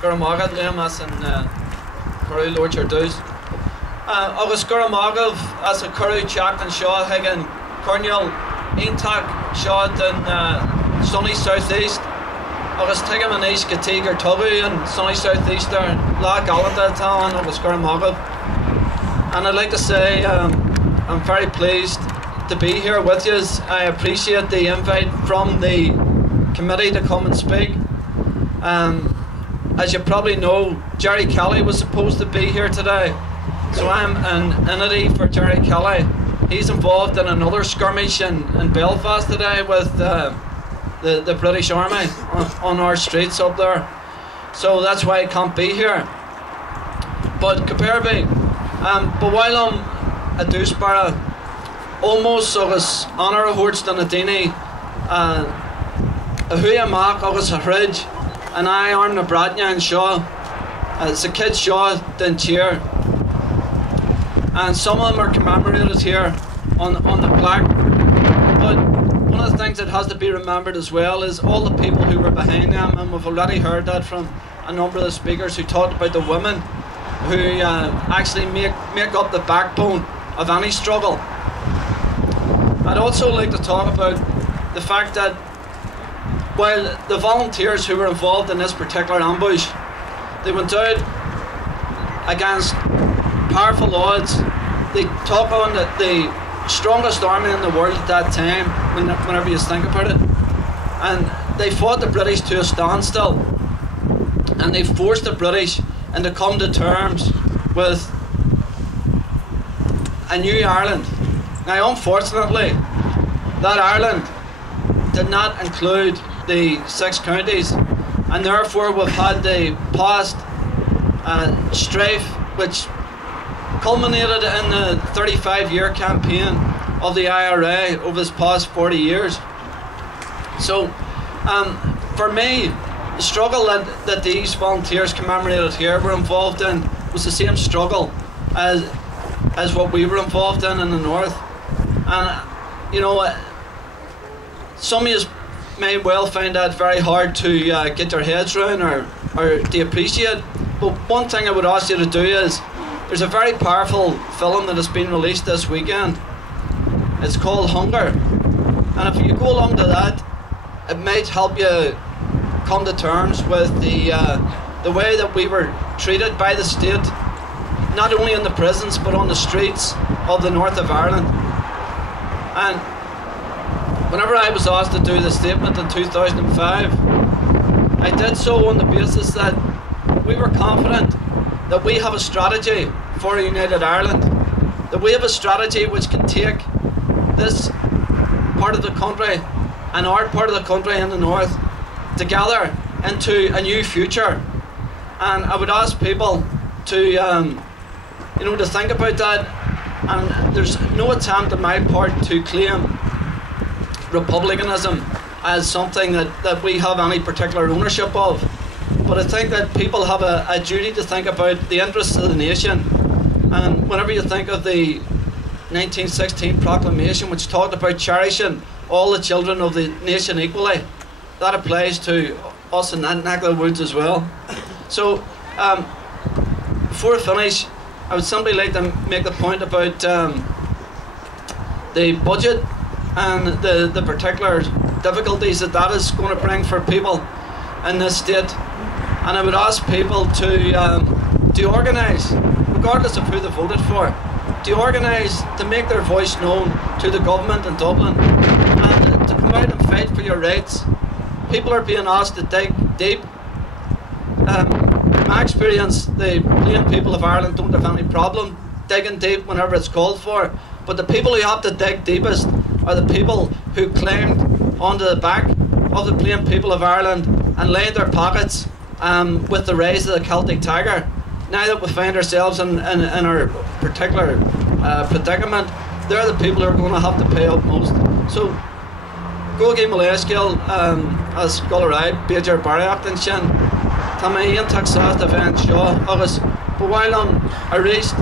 Guramagad Lemas and Curry Lord Chardus. Agus Guramagad as a Curry Jack and Shaw Hagen Cornell Intac Shaw and sunny southeast. Agus Tigam and East Gatigar Tubu and sunny southeast there. La Galanta town agus Guramagad. And I'd like to say I'm very pleased to be here with you. I appreciate the invite from the committee to come and speak. As you probably know, Jerry Kelly was supposed to be here today, so I'm an entity for Jerry Kelly. He's involved in another skirmish in Belfast today with the British Army on our streets up there, so that's why I can't be here. But Caperby, but while I'm a Dewsbury, almost agus honor a Hortston Adini, a Huya Mac agus a Ridge, and I arm the Bratnya and Shaw. It's a kid Shaw then cheer. And some of them are commemorated here on the plaque. But one of the things that has to be remembered as well is all the people who were behind them, and we've already heard that from a number of the speakers who talked about the women who actually make up the backbone of any struggle. I'd also like to talk about the fact that while the volunteers who were involved in this particular ambush, they went out against powerful odds. They talk on the strongest army in the world at that time, whenever you think about it. And they fought the British to a standstill. And they forced the British into come to terms with a new Ireland. Now, unfortunately, that Ireland did not include the 6 counties, and therefore we've had the past strife which culminated in the 35-year campaign of the IRA over this past 40 years. So for me, the struggle that these volunteers commemorated here were involved in was the same struggle as what we were involved in the north. And you know, some of you may well find that very hard to get your heads around or to appreciate. But one thing I would ask you to do is, there's a very powerful film that has been released this weekend. It's called Hunger. And if you go along to that, it might help you come to terms with the way that we were treated by the state, not only in the prisons but on the streets of the north of Ireland. And whenever I was asked to do the statement in 2005, I did so on the basis that we were confident that we have a strategy for a united Ireland, that we have a strategy which can take this part of the country and our part of the country in the north together into a new future. And I would ask people to to think about that. And there's no attempt on my part to claim republicanism as something that we have any particular ownership of. But I think that people have a duty to think about the interests of the nation. And whenever you think of the 1916 proclamation, which talked about cherishing all the children of the nation equally, that applies to us in that neck of the woods as well. So before I finish, I would simply like to make the point about the budget and the particular difficulties that is going to bring for people in this state. And I would ask people to organise, regardless of who they voted for, to organise to make their voice known to the government in Dublin and to come out and fight for your rights. People are being asked to dig deep. In my experience, the plain people of Ireland don't have any problem digging deep whenever it's called for, but the people who have to dig deepest are the people who climbed onto the back of the plain people of Ireland and lined their pockets with the rise of the Celtic Tiger. Now that we find ourselves in our particular predicament, they're the people who are going to have to pay up most. So, go give Malaskill as Gullerai, Bejar Barriacht and Shin, Tama Ian Taxas, the Van Shaw, August, but while I'm arrest,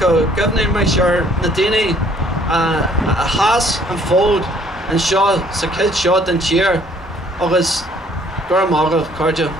go give name my share, Nadini, Haas and Fold, and Shaw, Sakid Shot and Cheer, August, Garamag of Carja.